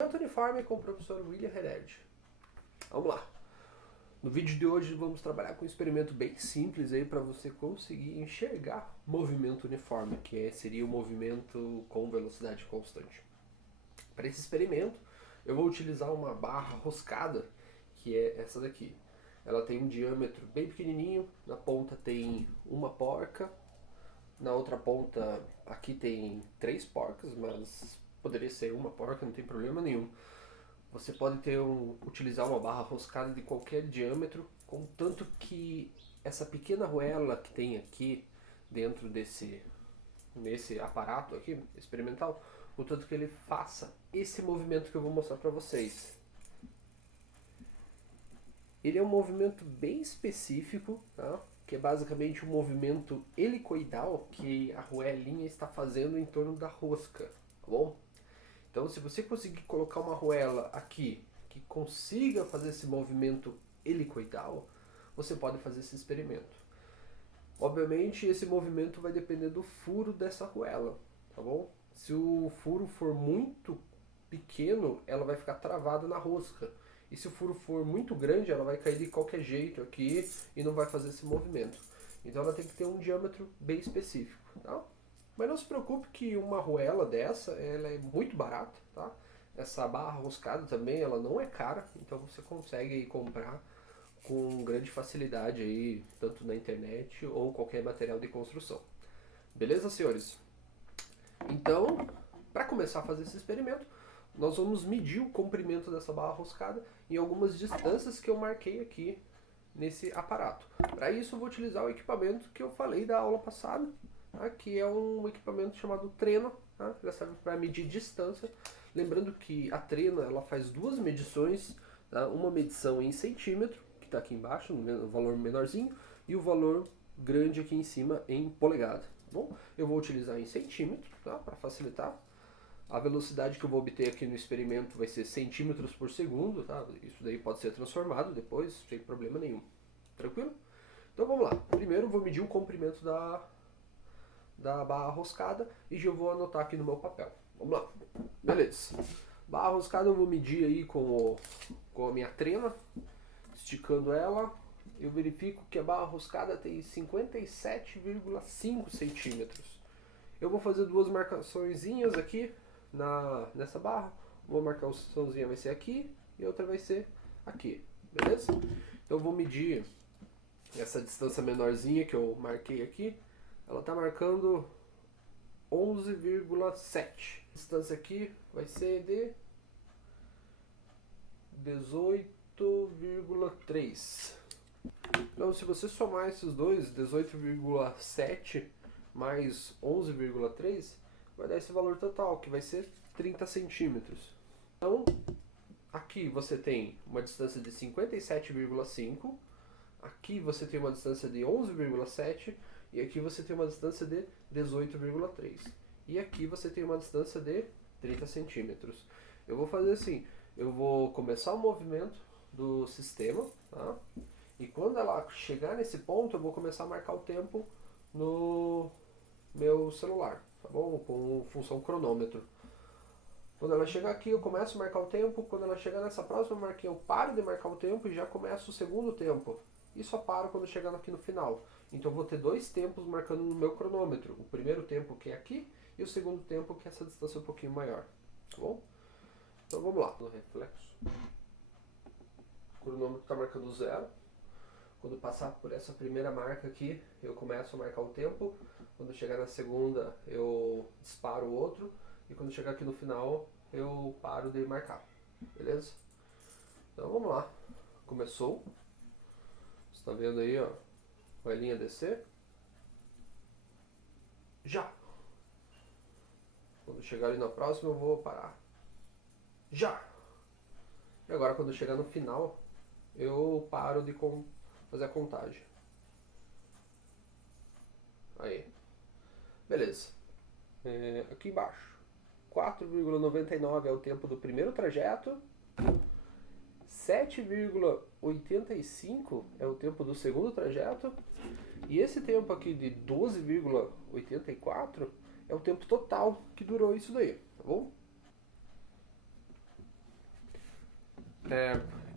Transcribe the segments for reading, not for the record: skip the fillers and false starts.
Uniforme com o professor William Hered. Vamos lá. No vídeo de hoje vamos trabalhar com um experimento bem simples aí para você conseguir enxergar movimento uniforme, seria o movimento com velocidade constante. Para esse experimento eu vou utilizar uma barra roscada, que é essa daqui. Ela tem um diâmetro bem pequenininho, na ponta tem uma porca, na outra ponta aqui tem 3 porcas, mas poderia ser uma porca, não tem problema nenhum. Você pode utilizar uma barra roscada de qualquer diâmetro, contanto que essa pequena arruela que tem aqui dentro nesse aparato aqui experimental, contanto que ele faça esse movimento que eu vou mostrar para vocês. Ele é um movimento bem específico, tá? Que é basicamente um movimento helicoidal que a arruelinha está fazendo em torno da rosca, tá bom? Então, se você conseguir colocar uma arruela aqui que consiga fazer esse movimento helicoidal, você pode fazer esse experimento. Obviamente, esse movimento vai depender do furo dessa arruela, tá bom? Se o furo for muito pequeno, ela vai ficar travada na rosca. E se o furo for muito grande, ela vai cair de qualquer jeito aqui e não vai fazer esse movimento. Então ela tem que ter um diâmetro bem específico, tá? Mas não se preocupe que uma arruela dessa, ela é muito barata, tá? Essa barra roscada também, ela não é cara, então você consegue aí comprar com grande facilidade aí, tanto na internet ou qualquer material de construção. Beleza, senhores? Então, para começar a fazer esse experimento, nós vamos medir o comprimento dessa barra roscada em algumas distâncias que eu marquei aqui nesse aparato. Para isso eu vou utilizar o equipamento que eu falei da aula passada, tá? Que é um equipamento chamado trena, tá? Ele serve para medir distância. Lembrando que a trena ela faz duas medições, tá? Uma medição em centímetro, que está aqui embaixo, no valor menorzinho, e o valor grande aqui em cima em polegada. Tá bom? Eu vou utilizar em centímetro, tá? Para facilitar. A velocidade que eu vou obter aqui no experimento vai ser centímetros por segundo, tá? Isso daí pode ser transformado depois, sem problema nenhum. Tranquilo? Então vamos lá. Primeiro eu vou medir o comprimento da barra roscada e já vou anotar aqui no meu papel. Vamos lá. Beleza. Barra roscada eu vou medir aí com a minha trena, esticando ela. Eu verifico que a barra roscada tem 57,5 centímetros. Eu vou fazer duas marcaçõezinhas aqui nessa barra. Uma marcaçãozinha vai ser aqui e outra vai ser aqui, beleza? Então eu vou medir essa distância menorzinha que eu marquei aqui. Ela está marcando 11,7. A distância aqui vai ser de 18,3. Então se você somar esses dois, 18,7 mais 11,3, vai dar esse valor total, que vai ser 30 centímetros. Então, aqui você tem uma distância de 57,5, aqui você tem uma distância de 11,7 e aqui você tem uma distância de 18,3. E aqui você tem uma distância de 30 centímetros. Eu vou fazer assim, eu vou começar o movimento do sistema, tá? E quando ela chegar nesse ponto, eu vou começar a marcar o tempo no meu celular, tá bom? Com função cronômetro. Quando ela chegar aqui, eu começo a marcar o tempo. Quando ela chegar nessa próxima marquinha, eu paro de marcar o tempo e já começo o segundo tempo. E só paro quando chegar aqui no final. Então eu vou ter dois tempos marcando no meu cronômetro. O primeiro tempo que é aqui e o segundo tempo que é essa distância um pouquinho maior, tá bom? Então vamos lá. No reflexo. O cronômetro está marcando 0. Quando passar por essa primeira marca aqui, eu começo a marcar o tempo. Quando chegar na segunda, eu disparo o outro. E quando chegar aqui no final, eu paro de marcar. Beleza? Então vamos lá. Começou. Você está vendo aí, ó, a linha descer. Já! Quando chegar ali na próxima, eu vou parar. Já! E agora, quando chegar no final, eu paro de fazer a contagem. Aí. Beleza. Aqui embaixo. 4,99 é o tempo do primeiro trajeto. 7,85 é o tempo do segundo trajeto. E esse tempo aqui de 12,84 é o tempo total que durou isso daí, tá bom?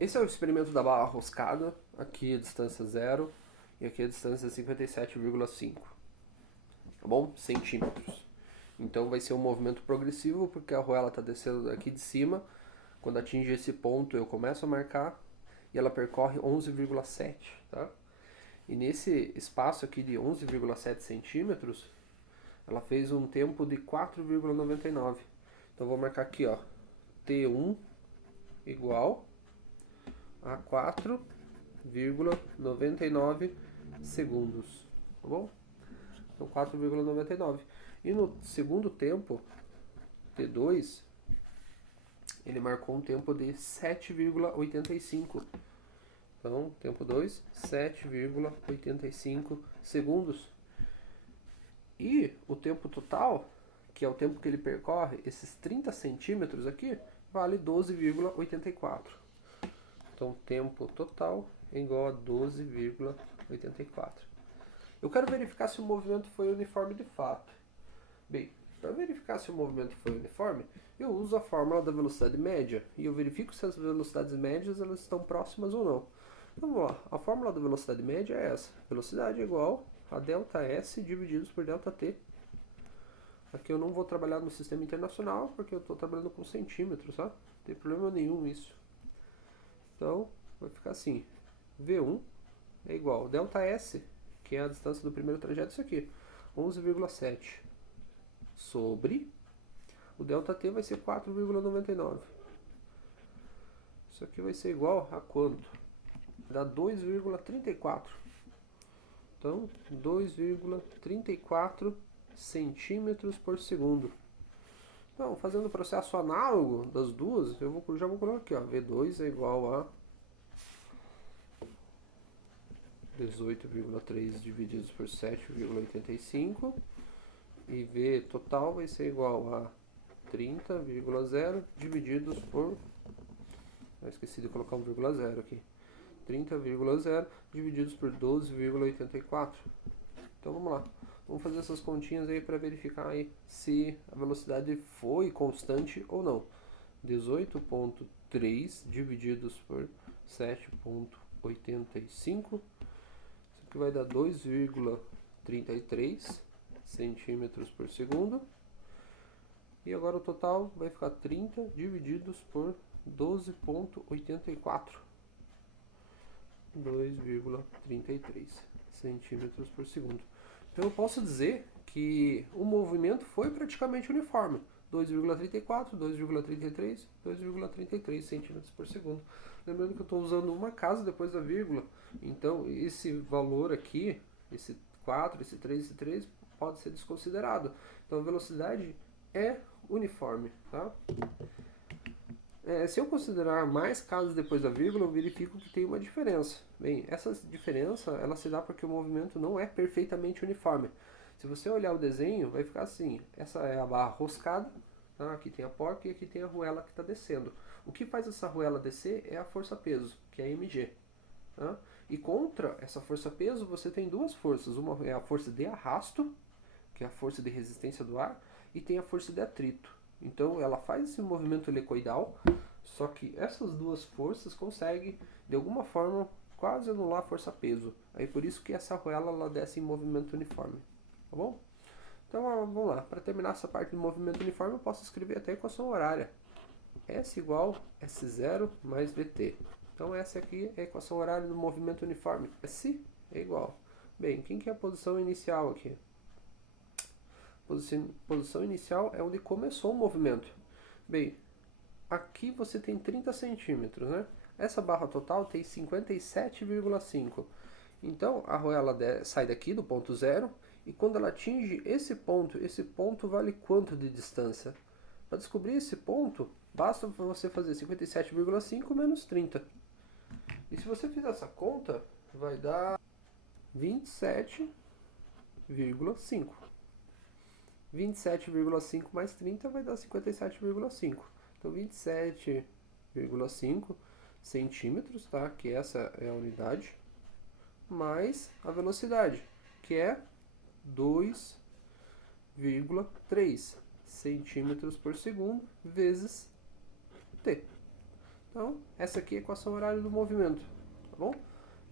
Esse é o experimento da barra roscada. Aqui a distância 0 e aqui a distância 57,5, tá bom? Centímetros. Então vai ser um movimento progressivo, porque a arruela está descendo daqui de cima. Quando atinge esse ponto eu começo a marcar e ela percorre 11,7, tá? E nesse espaço aqui de 11,7 centímetros, ela fez um tempo de 4,99. Então vou marcar aqui, ó, T1 igual a 4,99 segundos, tá bom? Então 4,99. E no segundo tempo, T2, ele marcou um tempo de 7,85. Então, tempo 2, 7,85 segundos. E o tempo total, que é o tempo que ele percorre, esses 30 centímetros aqui, vale 12,84. Então, tempo total é igual a 12,84. Eu quero verificar se o movimento foi uniforme de fato. Bem, para verificar se o movimento foi uniforme, eu uso a fórmula da velocidade média e eu verifico se as velocidades médias elas estão próximas ou não. Então, vamos lá. A fórmula da velocidade média é essa. Velocidade é igual a ΔS divididos por ΔT. Aqui eu não vou trabalhar no sistema internacional, porque eu estou trabalhando com centímetros, tá? Não tem problema nenhum isso. Então, vai ficar assim. V1 é igual a ΔS, que é a distância do primeiro trajeto, isso aqui. 11,7. Sobre o ΔT vai ser 4,99. Isso aqui vai ser igual a quanto? Dá 2,34. Então, 2,34 centímetros por segundo. Então, fazendo o processo análogo das duas, já vou colocar aqui, ó. V2 é igual a 18,3 divididos por 7,85. E V total vai ser igual a 30,0 divididos por... Eu esqueci de colocar 1,0 aqui. 30,0 divididos por 12,84. Então vamos lá. Vamos fazer essas continhas aí para verificar aí se a velocidade foi constante ou não. 18,3 divididos por 7,85. Isso aqui vai dar 2,33 centímetros por segundo. E agora o total vai ficar 30 divididos por 12,84. 2,33 centímetros por segundo. Então eu posso dizer que o movimento foi praticamente uniforme. 2,34, 2,33, 2,33 centímetros por segundo. Lembrando que eu estou usando uma casa depois da vírgula. Então esse valor aqui, esse 4, esse 3, esse 3, pode ser desconsiderado. Então a velocidade é uniforme, tá? Se eu considerar mais casas depois da vírgula, eu verifico que tem uma diferença. Bem, essa diferença ela se dá porque o movimento não é perfeitamente uniforme. Se você olhar o desenho, vai ficar assim. Essa é a barra roscada, tá? Aqui tem a porca e aqui tem a arruela que está descendo. O que faz essa arruela descer é a força-peso, que é a mg. Tá? E contra essa força-peso você tem duas forças. Uma é a força de arrasto, que é a força de resistência do ar, e tem a força de atrito. Então ela faz esse movimento helicoidal, só que essas duas forças conseguem, de alguma forma, quase anular a força-peso. Aí por isso que essa arruela ela desce em movimento uniforme. Tá bom? Então vamos lá. Para terminar essa parte do movimento uniforme, eu posso escrever até a equação horária. S igual S0 mais VT. Então essa aqui é a equação horária do movimento uniforme. S é igual. Bem, quem que é a posição inicial aqui? Posição inicial é onde começou o movimento. Bem, aqui você tem 30 centímetros, né? Essa barra total tem 57,5. Então, a arruela sai daqui do ponto zero e quando ela atinge esse ponto vale quanto de distância? Para descobrir esse ponto, basta você fazer 57,5 menos 30. E se você fizer essa conta, vai dar 27,5. 27,5 mais 30 vai dar 57,5. Então 27,5 centímetros, tá? Que essa é a unidade, mais a velocidade, que é 2,3 centímetros por segundo vezes t. Então, essa aqui é a equação horária do movimento, tá bom?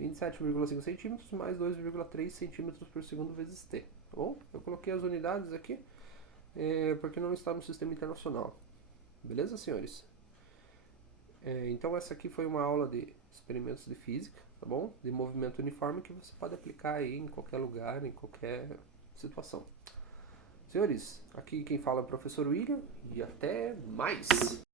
27,5 centímetros mais 2,3 centímetros por segundo vezes t, tá bom? Eu coloquei as unidades aqui porque não está no sistema internacional. Beleza, senhores? Então essa aqui foi uma aula de experimentos de física, tá bom? De movimento uniforme que você pode aplicar aí em qualquer lugar, em qualquer situação. Senhores, aqui quem fala é o professor William e até mais!